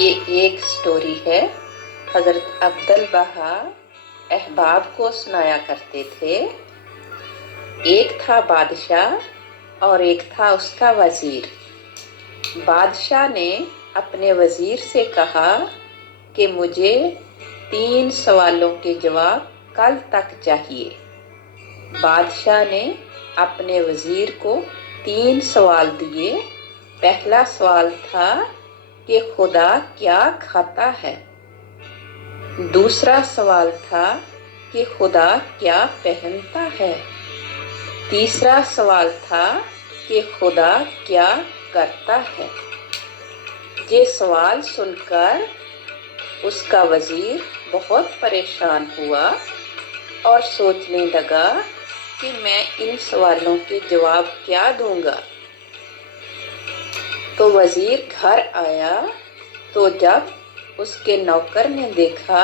یہ ایک سٹوری ہے۔ حضرت عبدالبہا احباب کو سنایا کرتے تھے۔ ایک تھا بادشاہ اور ایک تھا اس کا وزیر۔ بادشاہ نے اپنے وزیر سے کہا کہ مجھے 3 سوالوں کے جواب کل تک چاہیے۔ بادشاہ نے اپنے وزیر کو 3 سوال دیے۔ پہلا سوال تھا کہ خدا کیا کھاتا ہے؟ دوسرا سوال تھا کہ خدا کیا پہنتا ہے؟ تیسرا سوال تھا کہ خدا کیا کرتا ہے؟ یہ سوال سن کر اس کا وزیر بہت پریشان ہوا اور سوچنے لگا کہ میں ان سوالوں کے جواب کیا دوں گا۔ تو وزیر گھر آیا تو جب اس کے نوکر نے دیکھا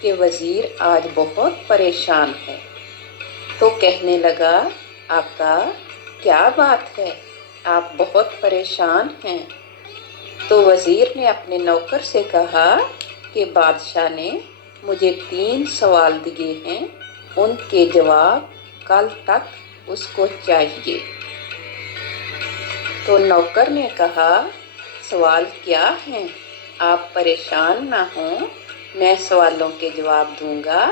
کہ وزیر آج بہت پریشان ہے تو کہنے لگا، آقا کیا بات ہے، آپ بہت پریشان ہیں؟ تو وزیر نے اپنے نوکر سے کہا کہ بادشاہ نے مجھے 3 سوال دیے ہیں، ان کے جواب کل تک اس کو چاہیے۔ تو نوکر نے کہا، سوال کیا ہیں؟ آپ پریشان نہ ہوں، میں سوالوں کے جواب دوں گا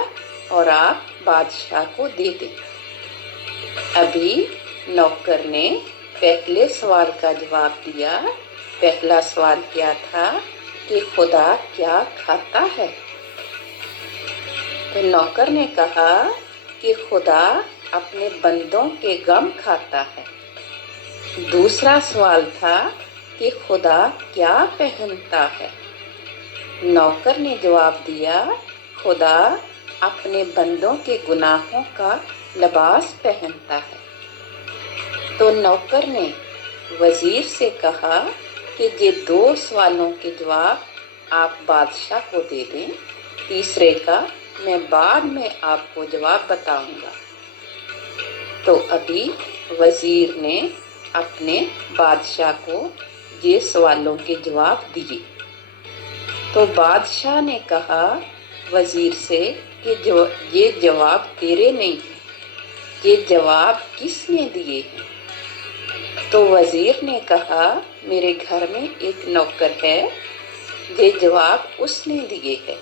اور آپ بادشاہ کو دے دیں۔ ابھی نوکر نے پہلے سوال کا جواب دیا۔ پہلا سوال کیا تھا کہ خدا کیا کھاتا ہے؟ تو نوکر نے کہا کہ خدا اپنے بندوں کے غم کھاتا ہے۔ دوسرا سوال تھا کہ خدا کیا پہنتا ہے؟ نوکر نے جواب دیا، خدا اپنے بندوں کے گناہوں کا لباس پہنتا ہے۔ تو نوکر نے وزیر سے کہا کہ یہ 2 سوالوں کے جواب آپ بادشاہ کو دے دیں، تیسرے کا میں بعد میں آپ کو جواب بتاؤں گا۔ تو ابھی وزیر نے اپنے بادشاہ کو یہ سوالوں کے جواب دیے۔ تو بادشاہ نے کہا وزیر سے کہ یہ جواب تیرے نہیں ہیں، یہ جواب کس نے دیے ہیں؟ تو وزیر نے کہا، میرے گھر میں ایک نوکر ہے، یہ جواب اس نے دیے ہیں۔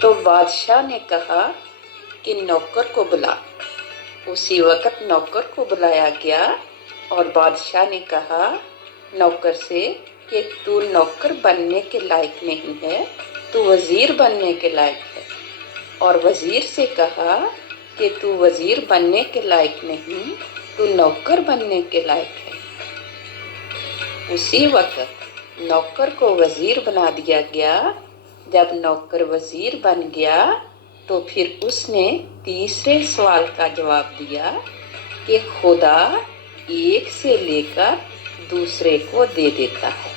تو بادشاہ نے کہا کہ نوکر کو بلا۔ اسی وقت نوکر کو بلایا گیا اور بادشاہ نے کہا نوکر سے کہ تو نوکر بننے کے لائق نہیں ہے، تو وزیر بننے کے لائق ہے۔ اور وزیر سے کہا کہ تو وزیر بننے کے لائق نہیں، تو نوکر بننے کے لائق ہے۔ اسی وقت نوکر کو وزیر بنا دیا گیا۔ جب نوکر وزیر بن گیا تو پھر اس نے تیسرے سوال کا جواب دیا کہ خدا ایک سے لے کر دوسرے کو دے دیتا ہے۔